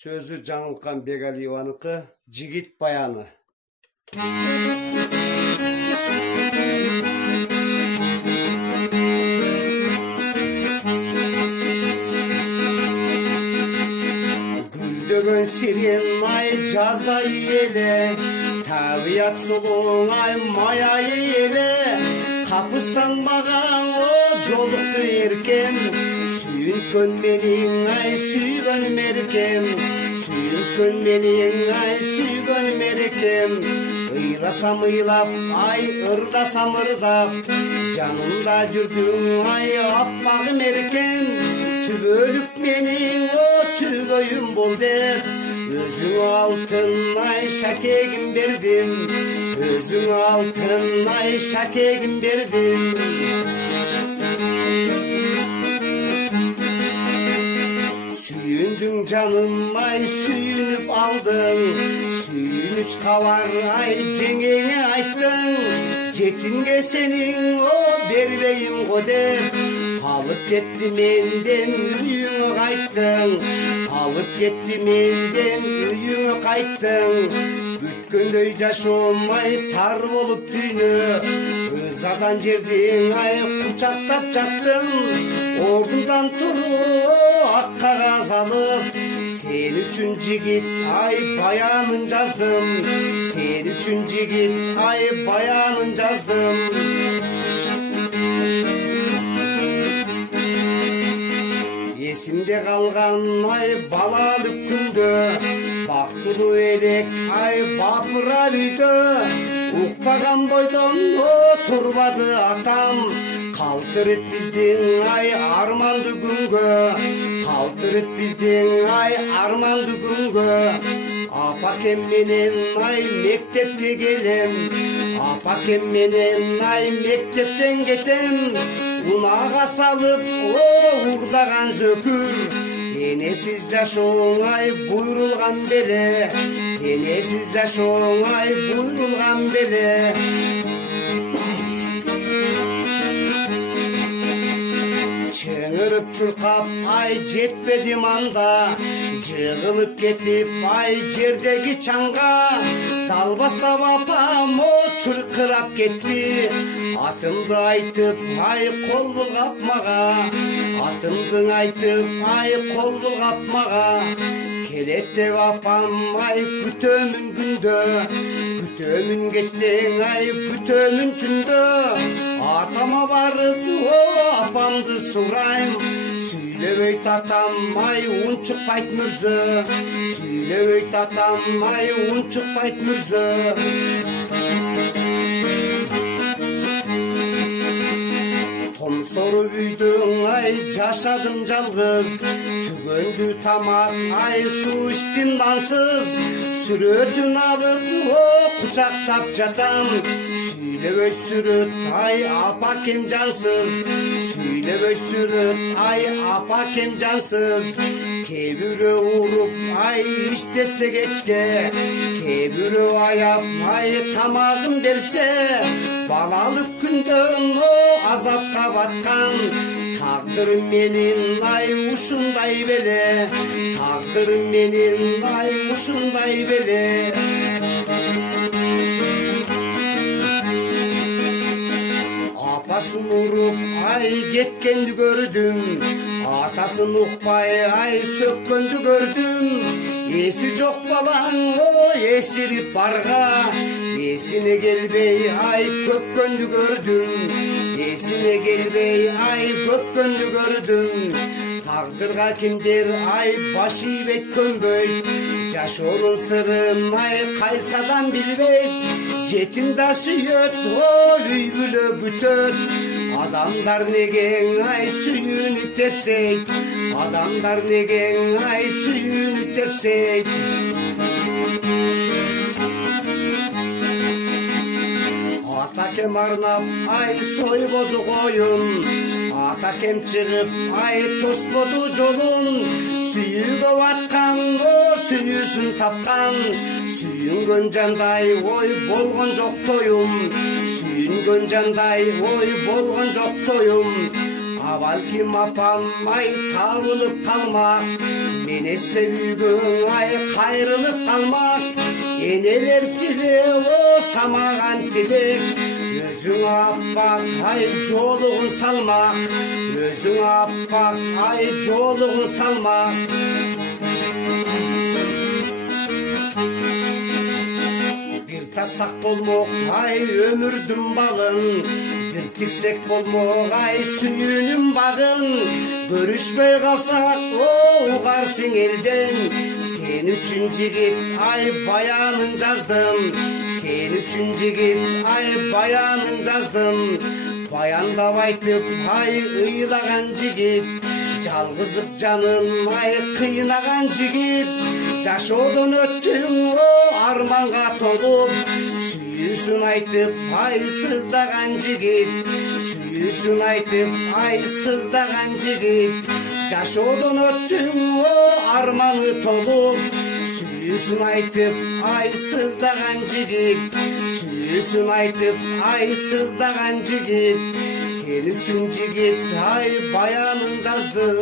Sözü Жаңылқан Бегалиеваныкы «Жигит баяны». Gülдөгөн сирен ай жазай еле, табият сұлуң ай маяй еле, капыстанбаган о жолукту эркем, сүйүнкөн менин ай сүйгөн меркем, сүйүнкөн менин ай сүйгөн меркем, ыйласам ыйлап ай ырдасам ырдап, жанымда жүрдүң ай аппак меркем, түбөлүк менин о түгөйүм бол деп, өзүң алтын ай шакегим бердим, өзүң алтын ай шакегим бердим. Сүйүндүң жаным ай сүйүнүп алдың, сүйүнүч кабар ай жеңеңе айттың, жетимге сенин о бербейм го деп, алып кетти менден үйүңө кайттың, алып кетти менден үйүңө кайттың, бүткөндөй жашоом ай тар болуп дүйнө, ызадан жердиң ай кучактап жаттым, ордундан туруп ак кагаз алып, сен үчүн жигит ай баянын жаздым, сен үчүн жигит ай баянын жаздым. Есимде калган ай балалык күндө, бактылуу элек ай бапырап үйдө, укпаган бойдон турбады атам, калтырып биздин ай арманды күнгө, калтырып биздин ай арманды күнгө. Апакем менен ай мектепке келем, апакем менен ай мектептен кетем, унага салып уурдаган зөкүр, энесиз жашооң ай буйрулган беле, энесиз жашооң ай буйрулган беле. Чыңырып чуркап ай жетпедим анда, жыгылып кетип ай жердеги чаңга, далбастап апам о чуркырап кетти, атымды айтып ай кол булгап мага, атымды айтып ай кол булгап мага, келет деп апам ай күтөмүн күндө, күтөмүн кечтең ай күтөмүн түндө, атама барып о апамды сурайм, сүйлөбөй татам ай унчукпайт мүрзө, сүйлөбөй татам ай унчукпайт мүрзө. Томсоруп үйдүң ай жашадым жалгыз, түгөндү тамак ай суу ичтим мансыз, сүрөтүн алып о кучактап жатам, сүйлөбөй сүрөт ай апакем жансыз, сүйлөбөй сүрөт ай апакем жансыз, кээ бирөө уруп ай иштесе кечке, кээ бирөө аяп ай тамагын берсе, балалык күндөн о азапка баткан, тагдырым менин ай ушундай беле, тагдырым менин ай ушундай беле. Апасын уруп ай кеткенди көрдүм, атасын укпай ай сөккөндү көрдүм, эси жок балаң о эсирип барга, эсине келбей ай көпкөндү көрдүм, эсине келбей ай көпкөндү көрдүм, тагдырга кимдер ай баш ийбейт көнбөйт, жашоонун сырын ай кайсадан билбейт, жетим да сүйөт о үй бүлө күтөт, адамдар негең ай сүйүүнү тепсейт, адамдар негең ай сүйүүнү тепсейт. Атакем арнап ай сойбоду коюн, атакем чыгып ай тосподу жолун, сүйүүгө баткан о сүйүүсүн тапкан, сүйүнгөн жандай ой болгон жок тоюм, сүйүнгөн жандай ой болгон жок тоюм, Abalkim apam ay табылып қалмақ, мен есте үйгің ay қайрылып қалмақ. Енелер тіле самаған тілек, өзің аппақ ай жолығын салмақ, өзің аппақ ай жолығын салмақ. Bir tasak bolmoq ay ömürдүн bagın, bir tiksek bolmoq ay sүйүнүн bagın. Görüşmey kalsak ugarsın elden, sen üçün jigit ay bayanın жаздым, sen üçün jigit ay bayanın жаздым. Баяндап айтып ay ыйлаган жигит, жалгыздык жанын ay кыйнаган жигит. Жашоодон өттүң арманга толуп, сүйүүсүн айтып ay сыздаган жигит, сүйүүсүн айтып ay сыздаган жигит. Жашоодон өттүң арманы толуп, сүйүүсүн айтып ay сыздаган жигит, сүйүүсүн айтып ay сыздаган жигит. Sen üçün жигит ay баянын жаздым.